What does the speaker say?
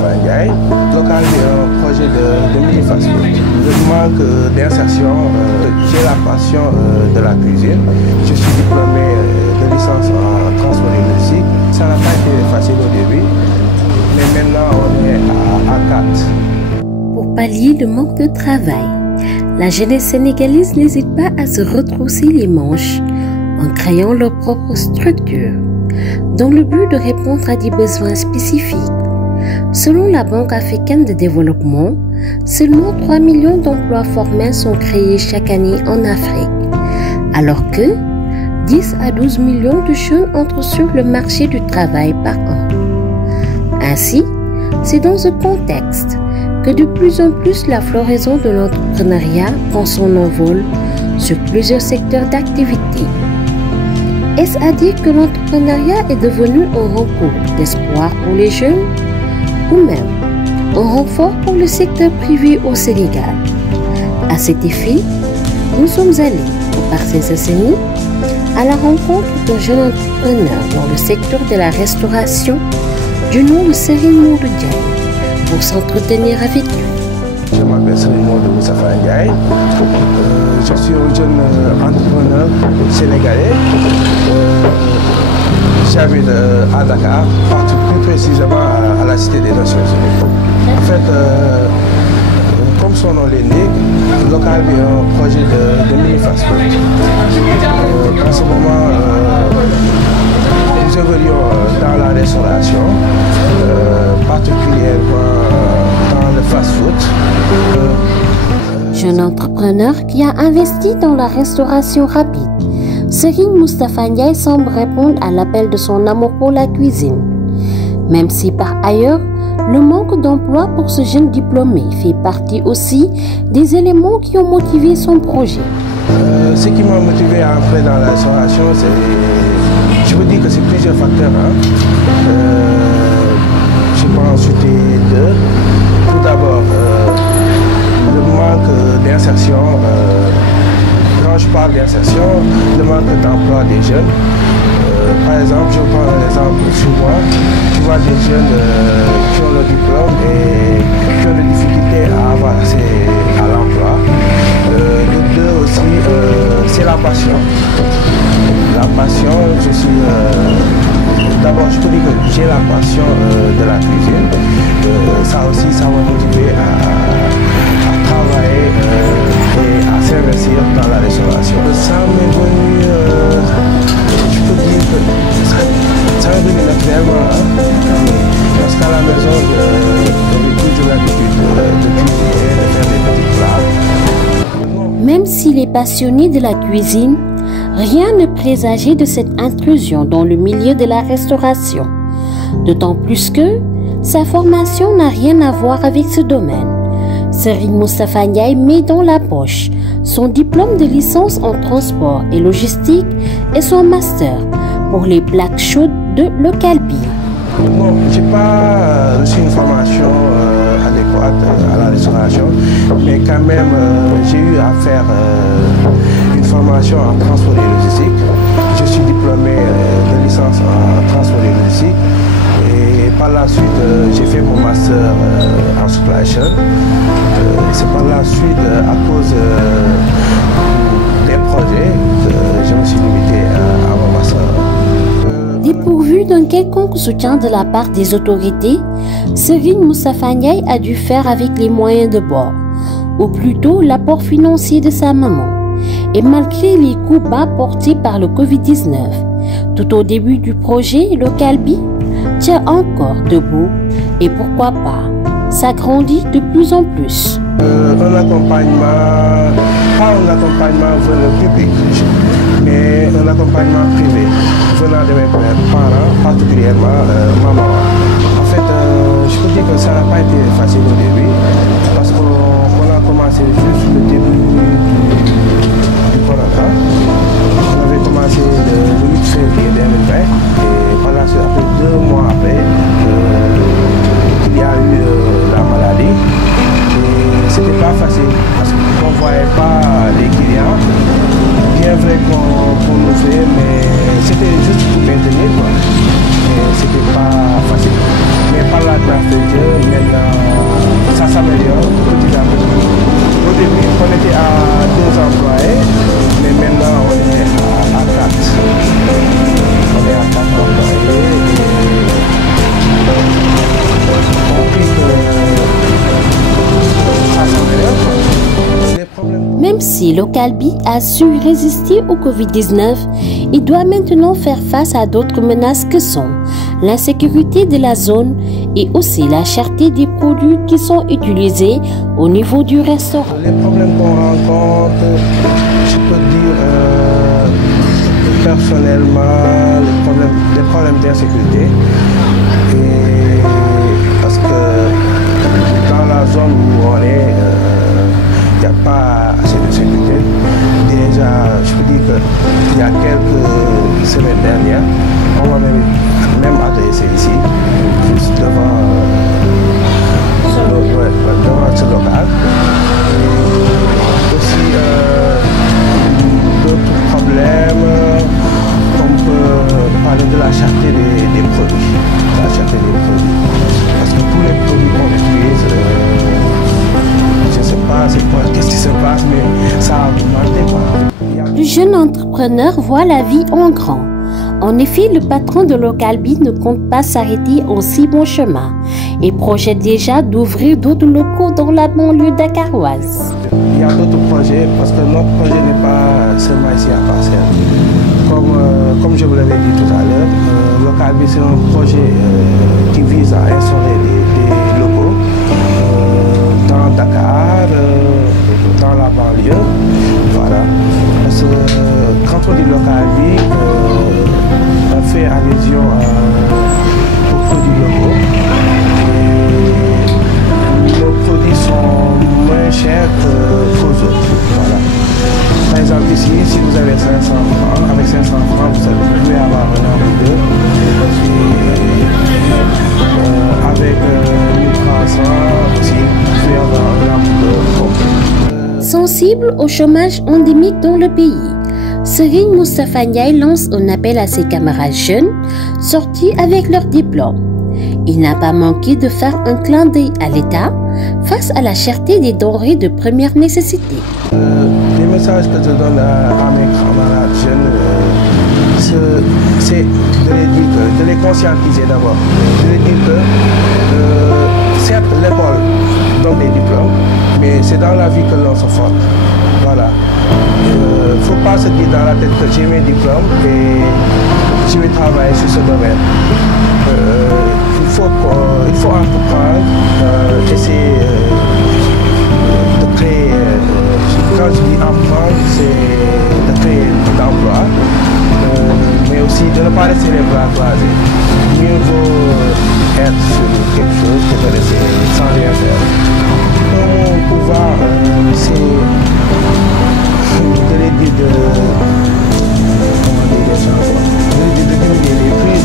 Moustapha Ndiaye, local d'un projet de mini-fast-food. Je manque d'insertion, j'ai la passion de la cuisine. Je suis diplômé de licence en transport et logistique. Ça n'a pas été facile au début, mais maintenant on est à 4. Pour pallier le manque de travail, la jeunesse sénégalaise n'hésite pas à se retrousser les manches en créant leur propre structure, dans le but de répondre à des besoins spécifiques. Selon la Banque africaine de développement, seulement 3 millions d'emplois formels sont créés chaque année en Afrique, alors que 10 à 12 millions de jeunes entrent sur le marché du travail par an. Ainsi, c'est dans ce contexte que de plus en plus la floraison de l'entrepreneuriat prend son envol sur plusieurs secteurs d'activité. Est-ce à dire que l'entrepreneuriat est devenu un recours d'espoir pour les jeunes ou même un renfort pour le secteur privé au Sénégal? À cet effet, nous sommes allés, par ces décennies, à la rencontre d'un jeune entrepreneur dans le secteur de la restauration du nom de Serigne Modou Ndiaye pour s'entretenir avec lui. Je m'appelle Serigne Modou Moustapha Ndiaye. Je suis un jeune entrepreneur sénégalais. J'habite à Dakar, plus précisément à la Cité des Nations Unies. En fait, comme son nom l'indique, local est un projet de mini-fast-food. En ce moment, nous évoluons dans la restauration, particulièrement dans le fast-food. Jeune entrepreneur qui a investi dans la restauration rapide, Serigne Moustapha Ndiaye semble répondre à l'appel de son amour pour la cuisine. Même si par ailleurs, le manque d'emploi pour ce jeune diplômé fait partie aussi des éléments qui ont motivé son projet. Ce qui m'a motivé à entrer dans la restauration, je veux dire que c'est plusieurs facteurs. Je peux en citer deux. Tout d'abord, le manque d'insertion. Quand je parle d'insertion, le manque d'emploi des jeunes. Par exemple, je prends un exemple sur moi. Tu vois des jeunes qui ont le diplôme et qui ont des difficultés à avoir accès à l'emploi. Le deux aussi, c'est la passion. La passion, d'abord, je peux dire que j'ai la passion de la cuisine. Ça aussi, ça m'a motivé à travailler et à s'investir dans la restauration. Ça m'est venu, je peux dire que ça m'est venu naturellement. Parce qu'à la maison, j'avais toujours l'habitude de cuisiner, de faire des petits plats. Même s'il est passionné de la cuisine, rien ne présageait de cette intrusion dans le milieu de la restauration. D'autant plus que sa formation n'a rien à voir avec ce domaine. Serigne Moustapha Ndiaye met dans la poche son diplôme de licence en transport et logistique et son master pour les plaques chaudes de Localbi. Non, je n'ai pas reçu une formation adéquate à la restauration, mais quand même j'ai eu à faire une formation en transport et logistique. Je suis diplômé de licence en transport et logistique. Et par la suite, j'ai fait mon master en supply chain. C'est par la suite, à cause des projets, que je me suis limité à mon master. Dépourvu d'un quelconque soutien de la part des autorités, Serigne Moustapha Ndiaye a dû faire avec les moyens de bord, ou plutôt l'apport financier de sa maman. Et malgré les coups bas portés par le Covid-19, tout au début du projet, Localbi tient encore debout et pourquoi pas s'agrandit de plus en plus. Un accompagnement, pas un accompagnement venant public, mais un accompagnement privé venant de mes parents, particulièrement ma maman. En fait, je peux dire que ça n'a pas été facile au début parce qu'on a commencé juste le début du corona. On avait commencé le 8 février 2020 et par la suite, après 2 mois après, il y a eu la maladie. C'était pas facile parce qu'on ne voyait pas les clients. Bien vrai qu'on nous fait, mais c'était juste pour maintenir quoi. C'était pas facile. Mais par la grâce de Dieu, si Localbi a su résister au Covid-19, il doit maintenant faire face à d'autres menaces que sont l'insécurité de la zone et aussi la cherté des produits qui sont utilisés au niveau du restaurant. Les problèmes qu'on rencontre, je peux dire personnellement, les problèmes d'insécurité. Parce que dans la zone où on est, il n'y a pas assez de sécurité. Déjà, je peux dire qu'il y a quelques semaines dernières, on m'a même adressé ici, juste devant ce local. Et aussi d'autres problèmes, on peut parler de la cherté des produits. La cherté des produits. Parce que tous les produits qu'on utilise, je ne sais pas qu'est-ce qui se passe, mais ça a augmenté. Le jeune entrepreneur voit la vie en grand. En effet, le patron de Localbi ne compte pas s'arrêter en si bon chemin et projette déjà d'ouvrir d'autres locaux dans la banlieue dakaroise. Il y a d'autres projets parce que notre projet n'est pas seulement ici à Parcelles. Comme je vous l'avais dit tout à l'heure, Localbi c'est un projet qui vise à instaurer des locaux dans Dakar, dans la banlieue. Voilà. Parce que quand on dit Localbi, on fait allusion aux produits locaux. Et nos produits sont moins chers qu'aux autres. Voilà. Par exemple ici, si vous avez 500 francs, avec 500 francs, vous pouvez avoir un hamburger. Et avec 1300 aussi, vous pouvez avoir un hamburger. Sensible au chômage endémique dans le pays, Serigne Moustapha Ndiaye lance un appel à ses camarades jeunes sortis avec leur diplôme. Il n'a pas manqué de faire un clin d'œil à l'État face à la cherté des denrées de première nécessité. Les messages que je donne à mes camarades jeunes, c'est de les conscientiser d'abord. De les dire que certes l'école donne des diplômes, mais c'est dans la vie que l'on se forme. Voilà. Il ne faut pas se dire dans la tête que j'ai mes diplômes et je vais travailler sur ce domaine. Il faut entreprendre, essayer de créer, quand je dis entreprendre, c'est de créer d'emplois, mais aussi de ne pas laisser les bras croisés. Mieux vaut être sur quelque chose que de laisser sans rien faire. Mon pouvoir, c'est de l'aider de diminuer les prix.